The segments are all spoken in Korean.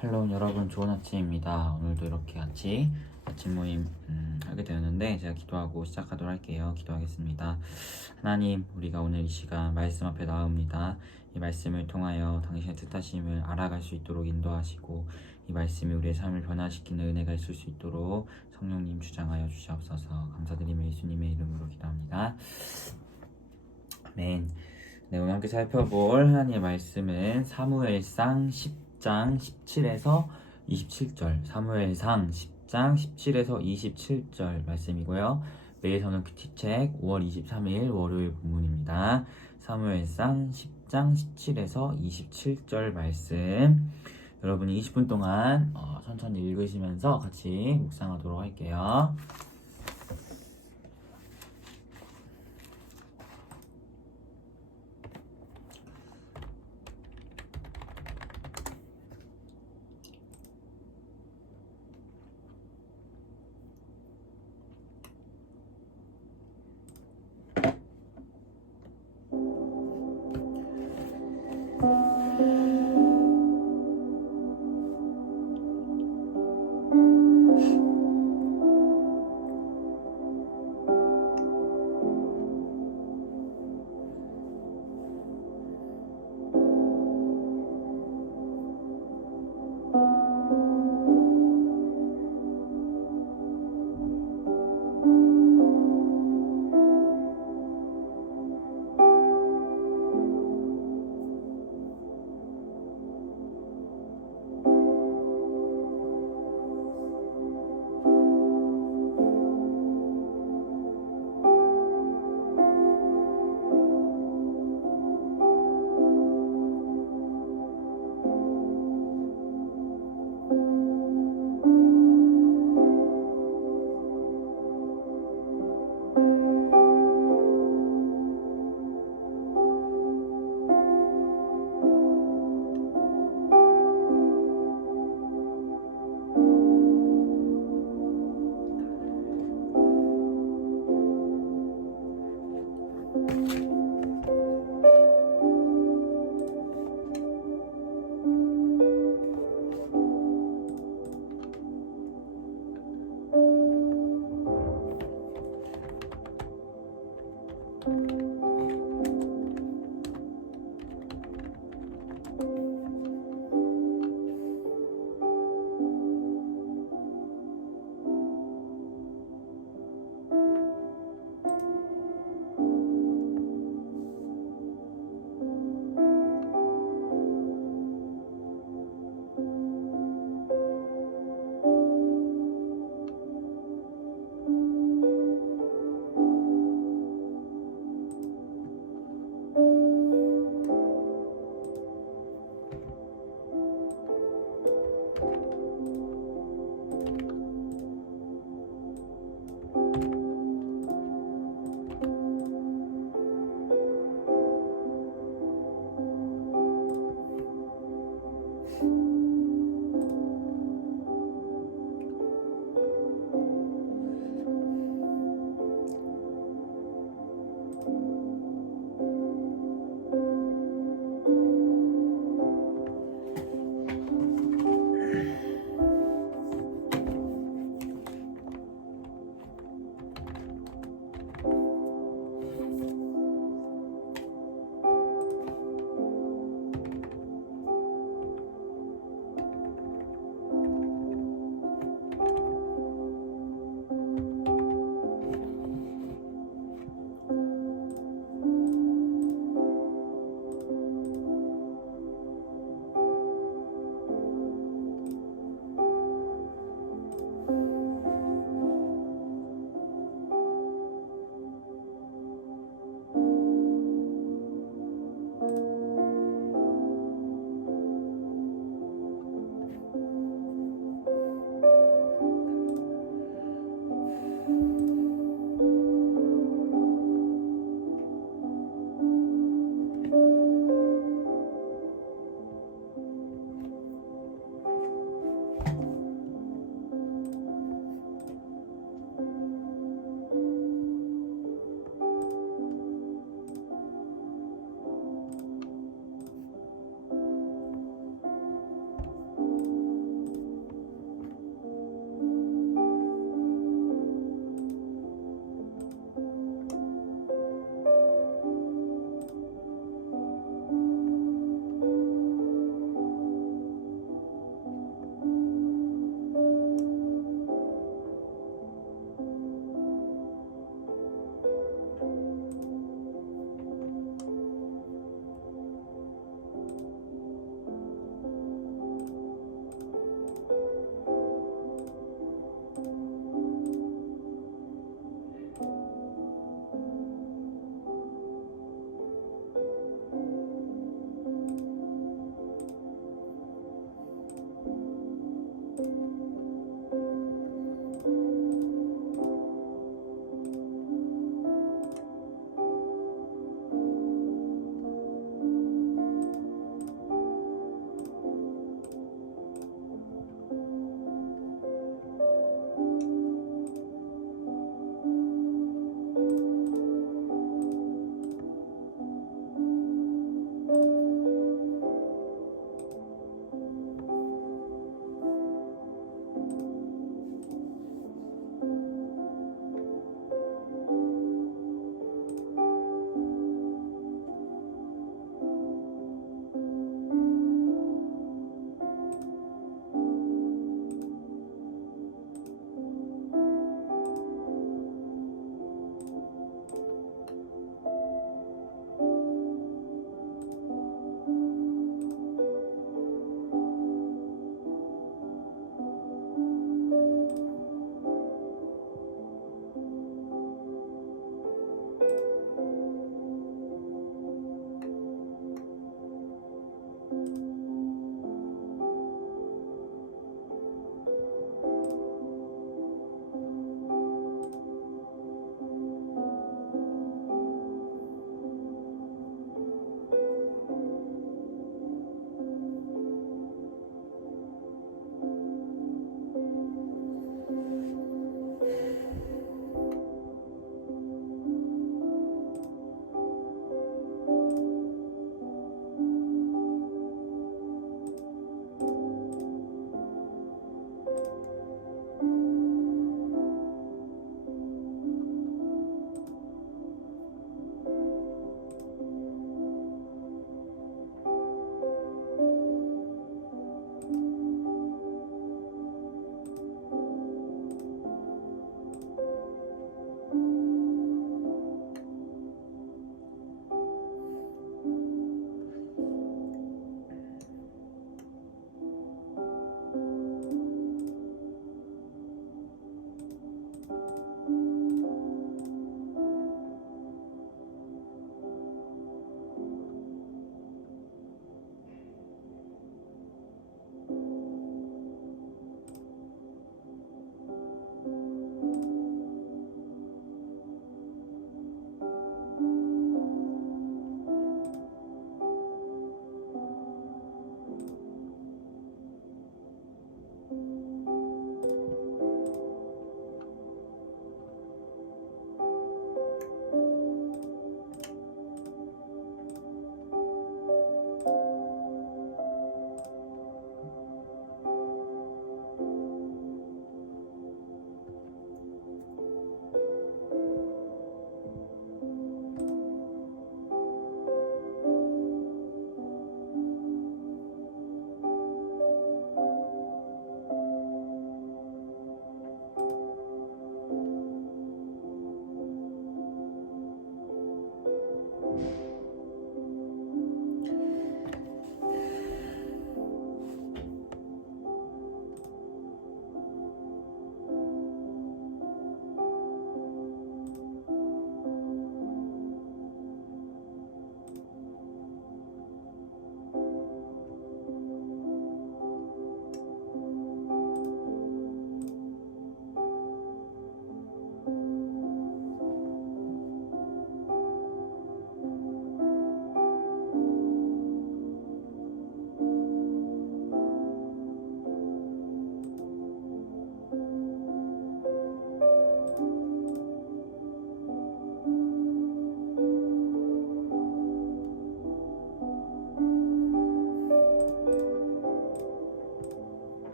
샬롬 여러분, 좋은 아침입니다. 오늘도 이렇게 같이 아침 모임 하게 되었는데 제가 기도하고 시작하도록 할게요. 기도하겠습니다. 하나님, 우리가 오늘 이 시간 말씀 앞에 나옵니다. 이 말씀을 통하여 당신의 뜻하심을 알아갈 수 있도록 인도하시고 이 말씀이 우리의 삶을 변화시키는 은혜가 있을 수 있도록 성령님 주장하여 주시옵소서. 감사드리며 예수님의 이름으로 기도합니다. 아멘. 네, 오늘 함께 살펴볼 하나님의 말씀은 사무엘상 10장 17에서 27절, 사무엘상 10장 17에서 27절 말씀이고요. 매일 저는 큐티책 5월 23일 월요일 본문입니다. 사무엘상 10장 17에서 27절 말씀, 여러분이 20분 동안 천천히 읽으시면서 같이 묵상하도록 할게요.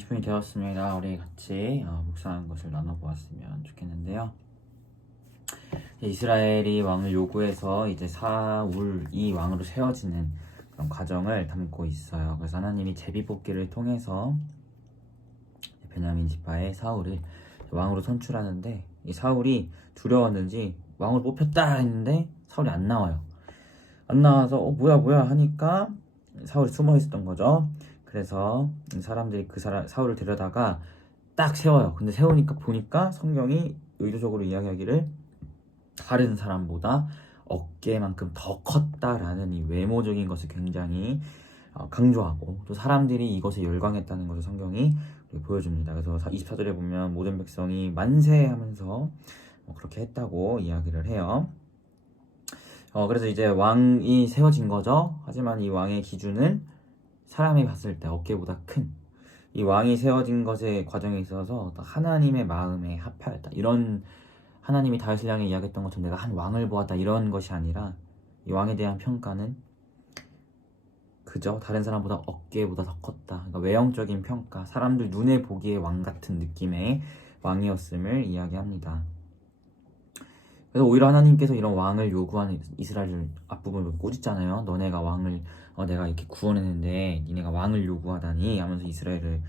20분이 되었습니다. 우리 같이 묵상한 것을 나눠보았으면 좋겠는데요. 이스라엘이 왕을 요구해서 이제 사울이 왕으로 세워지는 그런 과정을 담고 있어요. 그래서 하나님이 제비뽑기를 통해서 베냐민 지파의 사울을 왕으로 선출하는데, 이 사울이 두려웠는지 왕으로 뽑혔다 했는데 사울이 안 나와요. 안 나와서 뭐야 하니까 사울이 숨어 있었던 거죠. 그래서 사람들이 사울을 데려다가 딱 세워요. 근데 세우니까 보니까 성경이 의도적으로 이야기하기를 다른 사람보다 어깨만큼 더 컸다라는 이 외모적인 것을 굉장히 강조하고, 또 사람들이 이것에 열광했다는 것을 성경이 보여줍니다. 그래서 24절에 보면 모든 백성이 만세하면서 그렇게 했다고 이야기를 해요. 그래서 이제 왕이 세워진 거죠. 하지만 이 왕의 기준은 사람이 봤을 때 어깨보다 큰 이 왕이 세워진 것의 과정에 있어서 하나님의 마음에 합하였다, 이런, 하나님이 다윗을 향해 이야기했던 것처럼 내가 한 왕을 보았다, 이런 것이 아니라 이 왕에 대한 평가는 그저 다른 사람보다 어깨보다 더 컸다, 그러니까 외형적인 평가, 사람들 눈에 보기에 왕 같은 느낌의 왕이었음을 이야기합니다. 그래서 오히려 하나님께서 이런 왕을 요구하는 이스라엘 앞부분을 꾸짖잖아요. 너네가 왕을 내가 이렇게 구원했는데 니네가 왕을 요구하다니 하면서 이스라엘을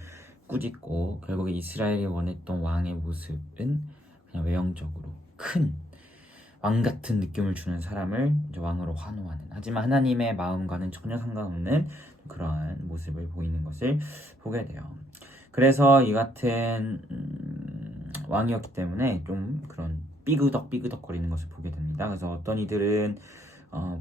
꾸짖고, 결국에 이스라엘이 원했던 왕의 모습은 그냥 외형적으로 큰 왕 같은 느낌을 주는 사람을 이제 왕으로 환호하는, 하지만 하나님의 마음과는 전혀 상관없는 그러한 모습을 보이는 것을 보게 돼요. 그래서 이 같은 왕이었기 때문에 좀 그런 삐그덕 거리는 것을 보게 됩니다. 그래서 어떤 이들은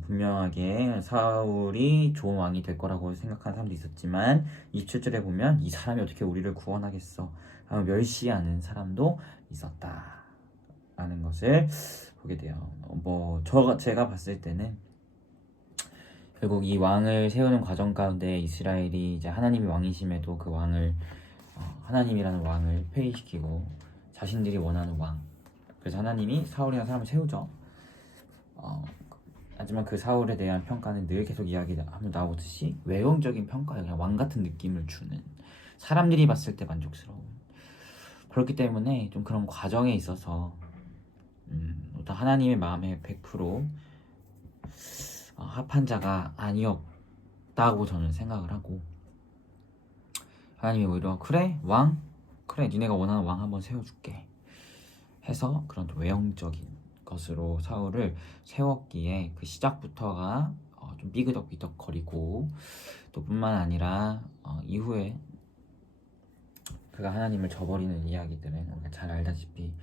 분명하게 사울이 좋은 왕이 될 거라고 생각하는 사람도 있었지만 27절에 보면 이 사람이 어떻게 우리를 구원하겠어 하며 멸시하는 사람도 있었다라는 것을 보게 돼요. 제가 봤을 때는 결국 이 왕을 세우는 과정 가운데 이스라엘이 이제 하나님이 왕이심에도 그 왕을 하나님이라는 왕을 폐위시키고 자신들이 원하는 왕, 그래서 하나님이 사울이라는 사람을 세우죠. 하지만 그 사울에 대한 평가는 늘 계속 이야기하면 나오듯이 외형적인 평가예요. 그냥 왕 같은 느낌을 주는, 사람들이 봤을 때 만족스러운. 그렇기 때문에 좀 그런 과정에 있어서 어떤 하나님의 마음에 100% 합한 자가 아니었다고 저는 생각을 하고, 하나님이 오히려 그래 니네가 원하는 왕 한번 세워줄게 해서 그런 외형적인 것으로 사울을 세웠기에 그 시작부터가 좀 삐그덕삐덕 거리고, 또 뿐만 아니라 이후에 그가 하나님을 저버리는 이야기들은 우리가 잘 알다시피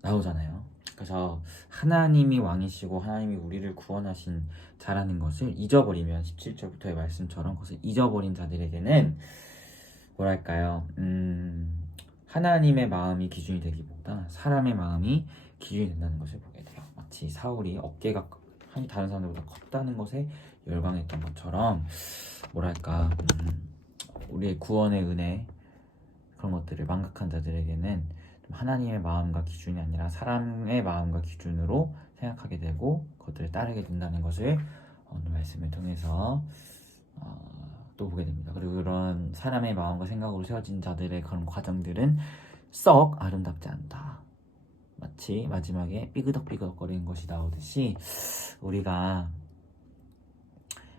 나오잖아요. 그래서 하나님이 왕이시고 하나님이 우리를 구원하신 자라는 것을 잊어버리면 17절부터의 말씀처럼 그것을 잊어버린 자들에게는 뭐랄까요, 하나님의 마음이 기준이 되기보다 사람의 마음이 기준이 된다는 것을 보게 돼요. 마치 사울이 어깨가 다른 사람들보다 컸다는 것에 열광했던 것처럼, 뭐랄까, 우리의 구원의 은혜, 그런 것들을 망각한 자들에게는 좀 하나님의 마음과 기준이 아니라 사람의 마음과 기준으로 생각하게 되고 그것들을 따르게 된다는 것을 오늘 말씀을 통해서 또 보게 됩니다. 그리고 그런 사람의 마음과 생각으로 세워진 자들의 그런 과정들은 썩 아름답지 않다. 마치 마지막에 삐그덕삐그덕 거리는 것이 나오듯이 우리가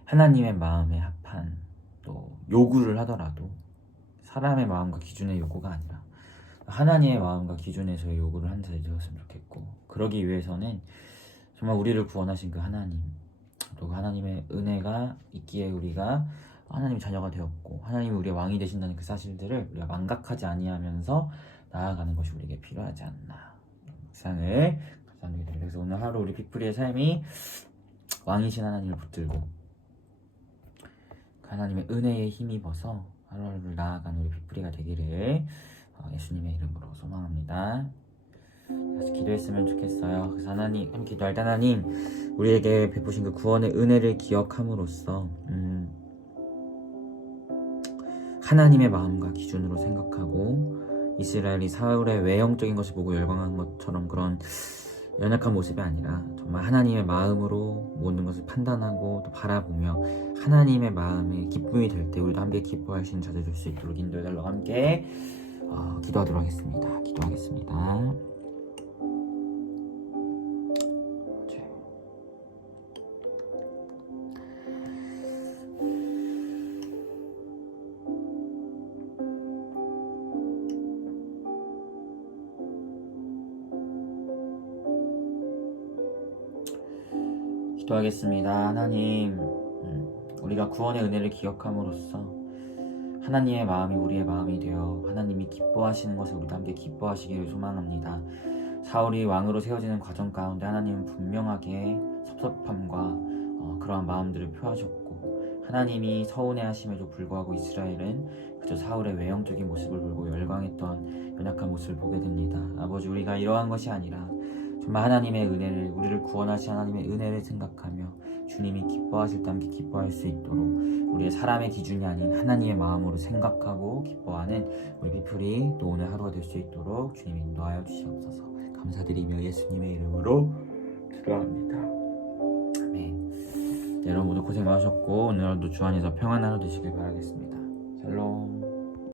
하나님의 마음에 합한 또 요구를 하더라도 사람의 마음과 기준의 요구가 아니라 하나님의 마음과 기준에서의 요구를 한 자들이 되었으면 좋겠고, 그러기 위해서는 정말 우리를 구원하신 그 하나님, 또 그 하나님의 은혜가 있기에 우리가 하나님 자녀가 되었고 하나님이 우리의 왕이 되신다는 그 사실들을 우리가 망각하지 아니하면서 나아가는 것이 우리에게 필요하지 않나, 묵상을 감사합니다. 그래서 오늘 하루 우리 피프리의 삶이 왕이신 하나님을 붙들고 그 하나님의 은혜에 힘입어서 하루하루를 나아가는 우리 피프리가 되기를 예수님의 이름으로 소망합니다. 다시 기도했으면 좋겠어요. 그래서 하나님, 기도할 때 하나님 우리에게 베푸신 그 구원의 은혜를 기억함으로써 하나님의 마음과 기준으로 생각하고 이스라엘이 사울의 외형적인 것을 보고 열광한 것처럼 그런 연약한 모습이 아니라 정말 하나님의 마음으로 모든 것을 판단하고 또 바라보며 하나님의 마음에 기쁨이 될 때 우리도 함께 기뻐할 수 있는 자들 될 수 있도록 인도해달라고 함께 기도하도록 하겠습니다. 기도하겠습니다. 기도하겠습니다. 하나님, 우리가 구원의 은혜를 기억함으로써 하나님의 마음이 우리의 마음이 되어 하나님이 기뻐하시는 것을 우리도 함께 기뻐하시기를 소망합니다. 사울이 왕으로 세워지는 과정 가운데 하나님은 분명하게 섭섭함과 그러한 마음들을 표하셨고 하나님이 서운해하심에도 불구하고 이스라엘은 그저 사울의 외형적인 모습을 보고 열광했던 연약한 모습을 보게 됩니다. 아버지, 우리가 이러한 것이 아니라 정말 하나님의 은혜를, 우리를 구원하신 하나님의 은혜를 생각하며 주님이 기뻐하실 때 함께 기뻐할 수 있도록 우리의 사람의 기준이 아닌 하나님의 마음으로 생각하고 기뻐하는 우리 피플이 또 오늘 하루가 될 수 있도록 주님이 인도하여 주시옵소서. 감사드리며 예수님의 이름으로 기도합니다. 아멘. 여러분 모두 고생 많으셨고 오늘 하루도 주 안에서 평안한 하루 되시길 바라겠습니다. 샬롬.